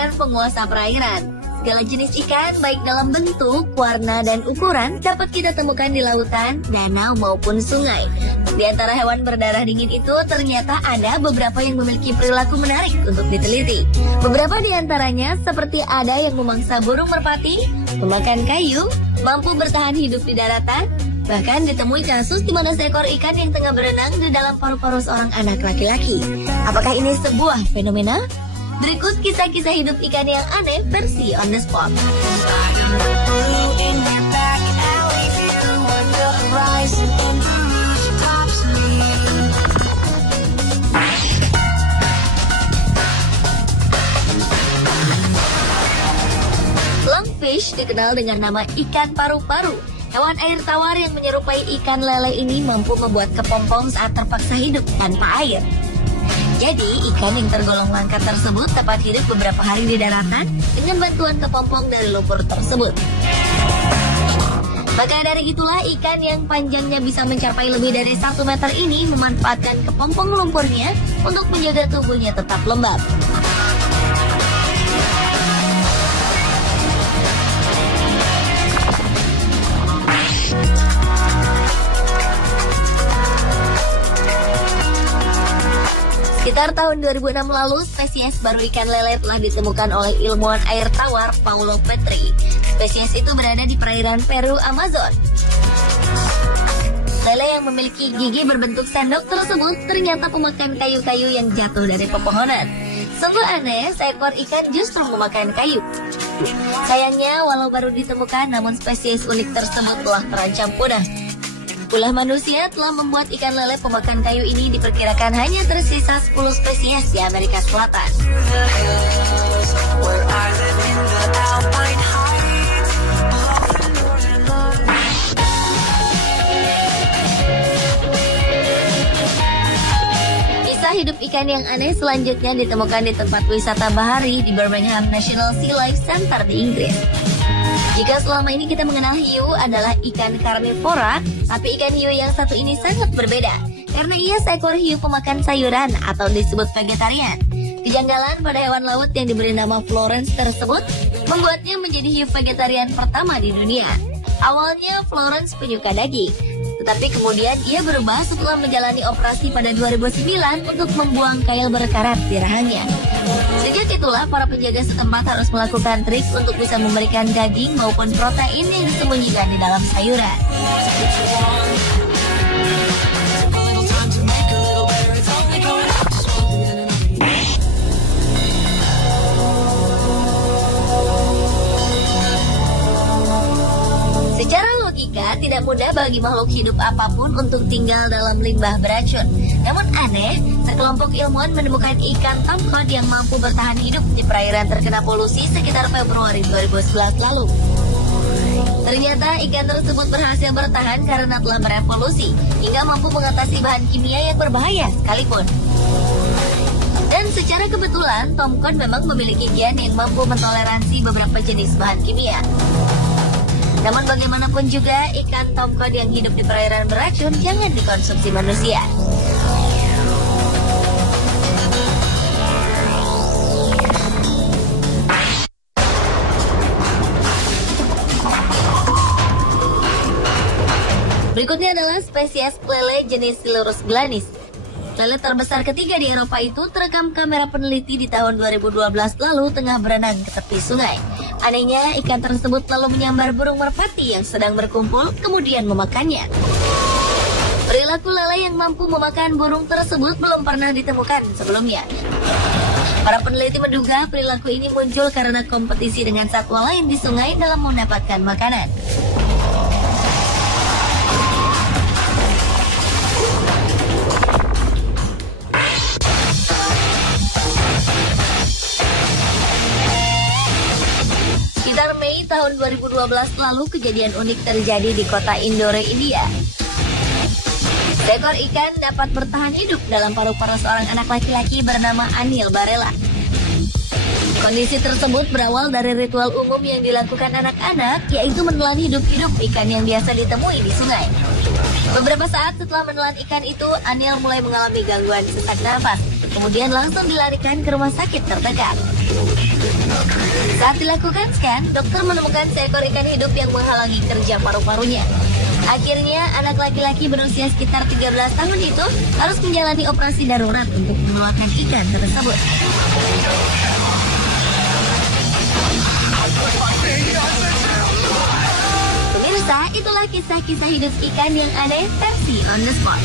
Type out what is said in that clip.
ikan penguasa perairan. Segala jenis ikan, baik dalam bentuk, warna, dan ukuran, dapat kita temukan di lautan, danau, maupun sungai. Di antara hewan berdarah dingin itu, ternyata ada beberapa yang memiliki perilaku menarik untuk diteliti. Beberapa di antaranya, seperti ada yang memangsa burung merpati, memakan kayu, mampu bertahan hidup di daratan, bahkan ditemui kasus di mana seekor ikan yang tengah berenang di dalam paru-paru seorang anak laki-laki. Apakah ini sebuah fenomena? Berikut kisah-kisah hidup ikan yang aneh versi on the spot. Lungfish dikenal dengan nama ikan paru-paru. Hewan air tawar yang menyerupai ikan lele ini mampu membuat kepompong saat terpaksa hidup tanpa air. Jadi, ikan yang tergolong langka tersebut dapat hidup beberapa hari di daratan dengan bantuan kepompong dari lumpur tersebut. Maka dari itulah ikan yang panjangnya bisa mencapai lebih dari 1 meter ini memanfaatkan kepompong lumpurnya untuk menjaga tubuhnya tetap lembab. Sekitar tahun 2006 lalu, spesies baru ikan lele telah ditemukan oleh ilmuwan air tawar Paulo Petri. Spesies itu berada di perairan Peru, Amazon. Lele yang memiliki gigi berbentuk sendok tersebut ternyata pemakan kayu-kayu yang jatuh dari pepohonan. Sungguh aneh, seekor ikan justru memakan kayu. Sayangnya, walau baru ditemukan, namun spesies unik tersebut telah terancam punah. Ulah manusia telah membuat ikan lele pemakan kayu ini diperkirakan hanya tersisa 10 spesies di Amerika Selatan. Kisah hidup ikan yang aneh selanjutnya ditemukan di tempat wisata bahari di Birmingham National Sea Life Center di Inggris. Jika selama ini kita mengenal hiu adalah ikan karnivora, tapi ikan hiu yang satu ini sangat berbeda, karena ia seekor hiu pemakan sayuran atau disebut vegetarian. Kejanggalan pada hewan laut yang diberi nama Florence tersebut membuatnya menjadi hiu vegetarian pertama di dunia. Awalnya Florence penyuka daging, tetapi kemudian ia berubah setelah menjalani operasi pada 2009 untuk membuang kail berkarat di rahangnya. Sejak itulah para penjaga setempat harus melakukan trik untuk bisa memberikan daging maupun protein yang disembunyikan di dalam sayuran. Secara logika, tidak mudah bagi makhluk hidup apapun untuk tinggal dalam limbah beracun. Namun aneh, sekelompok ilmuwan menemukan ikan tomcod yang mampu bertahan hidup di perairan terkena polusi sekitar Februari 2011 lalu. Ternyata ikan tersebut berhasil bertahan karena telah berevolusi hingga mampu mengatasi bahan kimia yang berbahaya sekalipun. Dan secara kebetulan, tomcod memang memiliki gen yang mampu mentoleransi beberapa jenis bahan kimia. Namun bagaimanapun juga, ikan tomcod yang hidup di perairan beracun jangan dikonsumsi manusia. Berikutnya adalah spesies lele jenis Silurus glanis. Lele terbesar ketiga di Eropa itu terekam kamera peneliti di tahun 2012 lalu tengah berenang ke tepi sungai. Anehnya, ikan tersebut lalu menyambar burung merpati yang sedang berkumpul, kemudian memakannya. Perilaku lele yang mampu memakan burung tersebut belum pernah ditemukan sebelumnya. Para peneliti menduga perilaku ini muncul karena kompetisi dengan satwa lain di sungai dalam mendapatkan makanan. Sekitar Mei tahun 2012 lalu kejadian unik terjadi di kota Indore, India. Seekor ikan dapat bertahan hidup dalam paru-paru seorang anak laki-laki bernama Anil Barela. Kondisi tersebut berawal dari ritual umum yang dilakukan anak-anak, yaitu menelan hidup-hidup ikan yang biasa ditemui di sungai. Beberapa saat setelah menelan ikan itu, Anil mulai mengalami gangguan sesak nafas, kemudian langsung dilarikan ke rumah sakit terdekat. Saat dilakukan scan, dokter menemukan seekor ikan hidup yang menghalangi kerja paru-parunya. Akhirnya, anak laki-laki berusia sekitar 13 tahun itu harus menjalani operasi darurat untuk mengeluarkan ikan tersebut. Pemirsa, itulah kisah-kisah hidup ikan yang aneh versi On The Spot.